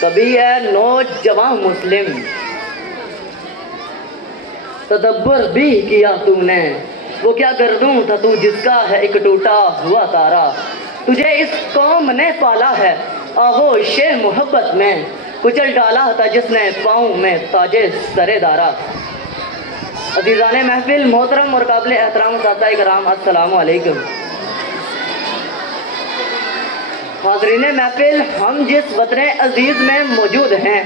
کبھی اے نوجوان مسلم تدبر بھی کیا تو نے، وہ کیا گردوں تھا تو جس کا ہے ایک ٹوٹا ہوا تارا، تجھے اس قوم نے پالا ہے آغوش محبت میں، کچل ڈالا تھا جس نے پاؤں میں تاج سر دارا۔ عزیزان محفل، محترم اور قابل احترام اساتذہ کرام، السلام علیکم۔ حاضرین محفل، ہم جس وطن عزیز میں موجود ہیں،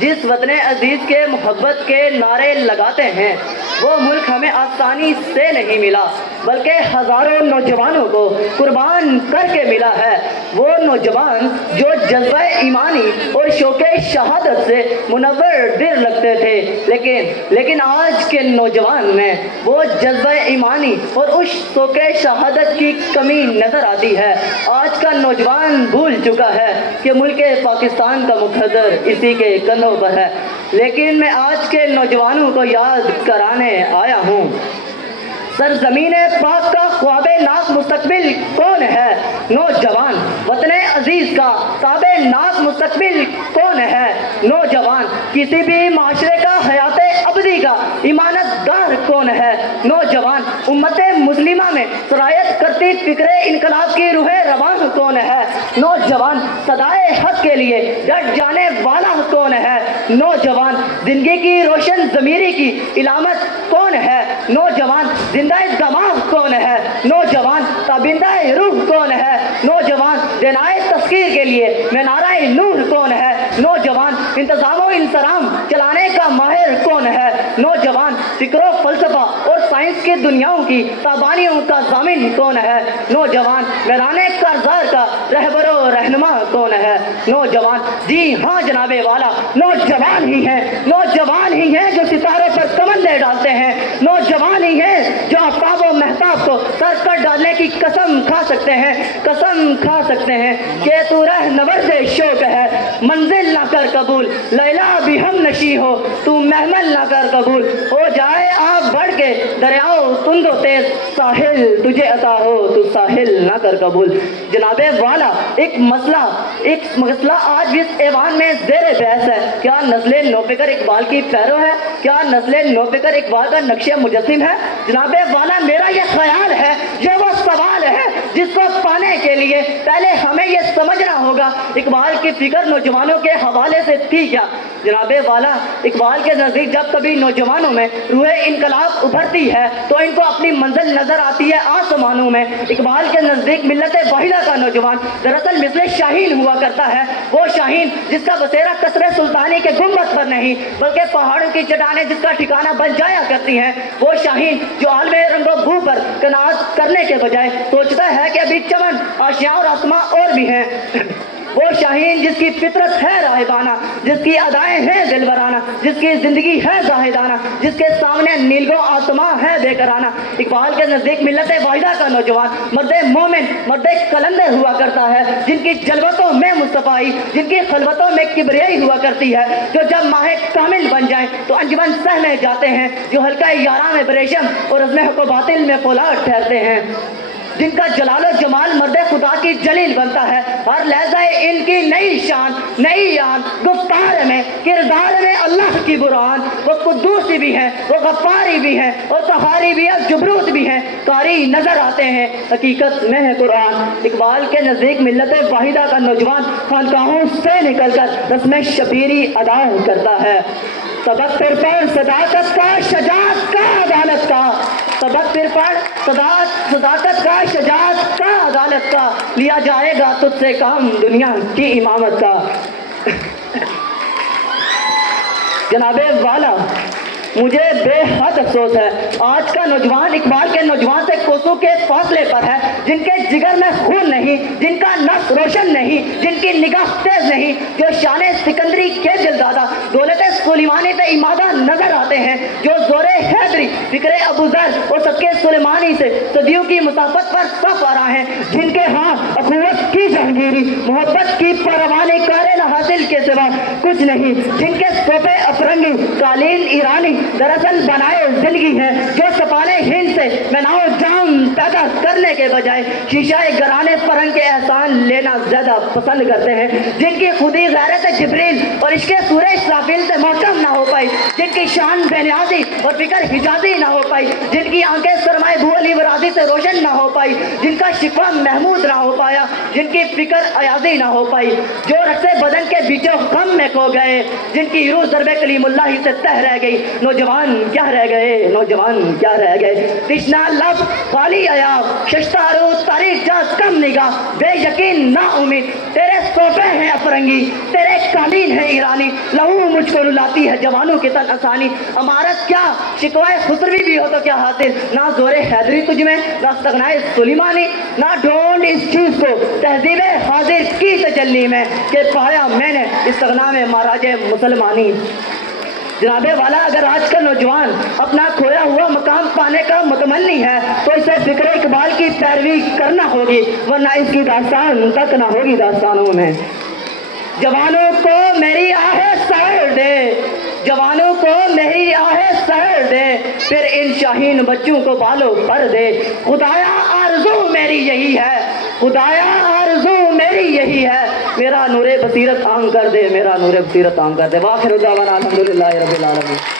جس وطن عزیز کے محبت کے نعرے لگاتے ہیں، وہ ملک ہمیں آسانی سے نہیں ملا بلکہ ہزاروں نوجوانوں کو قربان کر کے ملا ہے۔ وہ نوجوان جو جذبہ ایمانی اور شوق شہادت سے منور دل رکھتے تھے، لیکن آج کے نوجوان میں وہ جذبہ ایمانی اور اس شوق شہادت کی کمی نظر آتی ہے۔ آج کا نوجوان بھول چکا ہے کہ ملک پاکستان کا مقتدر اسی کے کندھوں پر ہے، لیکن میں آج کے نوجوانوں کو یاد کرانے آیا ہوں۔ سرزمین پاک کا خواب ناک مستقبل کون ہے؟ نوجوان۔ وطن عزیز کا خواب ناک مستقبل کون ہے؟ نوجوان۔ کسی بھی معاشرے کا حیات ابدی کا امانت دار کون ہے؟ نوجوان۔ امت مسلمہ میں سرایت کرتی فکر انقلاب کی روح روان کون ہے؟ نوجوان۔ صدائے حق کے لیے ڈٹ جانے والا کون ہے؟ نوجوان۔ زندگی کی روشن ضمیری کی علامت کون ہے؟ نوجوان۔ زندہ دماغ کون ہے؟ نوجوان۔ تابندہ روح کون ہے؟ نوجوان۔ دینائے تذکیر کے لیے منارہ نور کون ہے؟ نوجوان۔ انتظام و انصرام چلانے کا ماہر کون ہے؟ نوجوان۔ فکر و فلسفہ اور سائنس کی دنیاؤں کی تابانیوں کا ضامن کون ہے؟ نوجوان۔ میدان کارزار کا رہبر و رہنما کون ہے؟ نوجوان۔ جی ہاں جناب والا، نوجوان ہی ہیں، نوجوان ہی ہیں جو ستاروں پر کمندیں ڈالتے ہیں، نوجوان ہی ہیں جو آفتاب و مہتاب کو سر پر ڈالنے کی قسم کھا سکتے ہیں، قسم کھا سکتے ہیں کہ تو رہنورد شوق ہے، منزل نہ کر قبول لیلا بھی ہم نشی ہو، تو محمل نہ کر قبول ہو جائے آپ بڑھ کے دریاؤ تند و تیز، ساحل تجھے عطا ہو تو ساحل نہ کر قبول۔ جناب والا، ایک مسئلہ آج بھی اس ایوان میں زیر بحث ہے۔ کیا نسل نوفکر اقبال کی پیرو ہے؟ کیا نسل نوفکر اقبال کا نقش مجسم ہے؟ جناب والا، میرا یہ خیال ہے، یہ وہ سوال ہے جس کو پانے کے لیے پہلے ہمیں یہ سمجھنا ہوگا اقبال کی فکر نوجوانوں کے حوالے سے تھی کیا۔ جناب والا، اقبال کے نزدیک جب کبھی نوجوانوں میں روح انقلاب ابھرتی ہے تو ان کو اپنی منزل نظر آتی ہے آسمانوں میں۔ اقبال کے نزدیک ملت واحدہ کا نوجوان دراصل مثل شاہین ہوا کرتا ہے، وہ شاہین جس کا بسیرا قصر سلطانی کے گنبد پر نہیں بلکہ پہاڑوں کی چٹانیں جس کا ٹھکانہ بن جایا کرتی ہیں، وہ شاہین جو عالم رنگ و بو پر قناعت کرنے کے بجائے سوچتا ہے کہ ابھی چمن، آشیاں اور آسماں اور بھی ہیں، وہ شاہین جس کی فطرت ہے راہبانہ، جس کی ادائیں ہیں دلبرانہ، جس کی زندگی ہے زاہدانہ، جس کے سامنے نیلگوں آسماں ہے بے کرانہ۔ اقبال کے نزدیک ملت واحدہ کا نوجوان مرد مومن، مرد کلندر ہوا کرتا ہے، جن کی جلوتوں میں مصطفائی، جن کی خلوتوں میں کبریائی ہوا کرتی ہے، جو جب ماہ کامل بن جائیں تو انجمن سہنے جاتے ہیں، جو حلقہ یاراں میں بریشم اور عزم حق و باطل میں فولاد ٹھہرتے ہیں، جن کا جلال و جمال مرد خدا کی جلیل بنتا ہے، ہر لہجہ ان کی نئی شان، نئی آن، گفتار میں، کردار میں اللہ کی برہان، وہ قدوسی بھی ہیں، وہ غفاری بھی ہیں، اور قہاری بھی ہیں، جبروت بھی ہیں، قاری نظر آتے ہیں، حقیقت میں ہے قرآن۔ اقبال کے نزدیک ملت واحدہ کا نوجوان خانقاہوں سے نکل کر رسم شبیری ادا کرتا ہے، سبق پھر پڑھ صداقت کا، شجاعت کا، عدالت کا، سبق پھر پڑھ صداقت کا، شجاعت کا، عدالت کا، لیا جائے گا تجھ سے کام دنیا کی امامت کا۔ جناب والا، مجھے بے حد افسوس ہے، آج کا نوجوان اقبال کے نوجوان سے کوسوں کے فاصلے پر ہے، جن کے جگر میں خون نہیں، جن کا نفس روشن نہیں، جن کی نگاہ تیز نہیں، جو شان سکندری کے دلدادہ، دولت سلیمانی سے امادہ نظر آتے ہیں، جو زور حیدری، فکر ابو ذر اور صدقے سلیمانی سے صدیوں کی مسافت پر صف آرا ہیں، جن کے ہاں اخوت کی جہانگیری، محبت کی پروانی کارن حاصل کے سوا کچھ نہیں، جن کے صوفے افرنگی، قالین ایرانی دراصل بنائے زندگی ہے، جو سفالے ہند سے بناؤ جام پیدا کر کرنے کے بجائے شیشہ گرانے فرنگ کے احسان لینا زیادہ پسند کرتے ہیں، جن کی خودی غیرت جبریل اور عشق سورہ اسرافیل سے محکم نہ ہو پائی، جن کی شان بے نیازی اور فکر حجازی نہ ہو پائی، جن کی آنکھیں سرمائے بو علی ورازی سے روشن نہ ہو پائی، جن کا شکوہ محمود نہ ہو پایا، جن کی فکر ایازی نہ ہو پائی، جو رقص بدن کے بیچوں غم میں کھو گئے، جن کی روح ضرب کلیم اللہ ہی سے تہ رہ گئی، نوجوان کیا رہ گئے، نوجوان کیا رہ گئے، تشنا لب خالی عیاب ششتہ رو تاریخ جا کم نگاہ، بے یقین نا امید، تیرے صوفے ہیں افرنگی، تیرے قالین ہے ایرانی، لہو مجھ کو رلاتی ہے جوانوں کی تن آسانی، امارت کیا شکوائے خسروی بھی ہو تو کیا حاصل، نہ زور حیدری تجھ میں، نہ استغنائے سلیمانی، نہ ڈھونڈ اس چیز کو تہذیب حاضر کی تجلی میں، کہ پایا میں نے استغنا میں مہاراج مسلمانی۔ جناب والا، اگر آج کا نوجوان اپنا کھویا ہوا مقام پانے کا متمنی ہے تو اسے فکر اقبال کی پیروی کرنا ہوگی، ورنہ اس کی داستان تک نہ ہوگی داستانوں میں۔ جوانوں کو میری آہ سحر دے، جوانوں کو میری آہ سحر دے، پھر ان شاہین بچوں کو بالوں پر دے، خدایا آرزو میری یہی ہے، خدایا آرزو میری یہی ہے، میرا نور بصیرت عام کر دے، میرا نور بصیرت عام کر دے۔ وآخر دعوانا الحمدللہ رب العالمین۔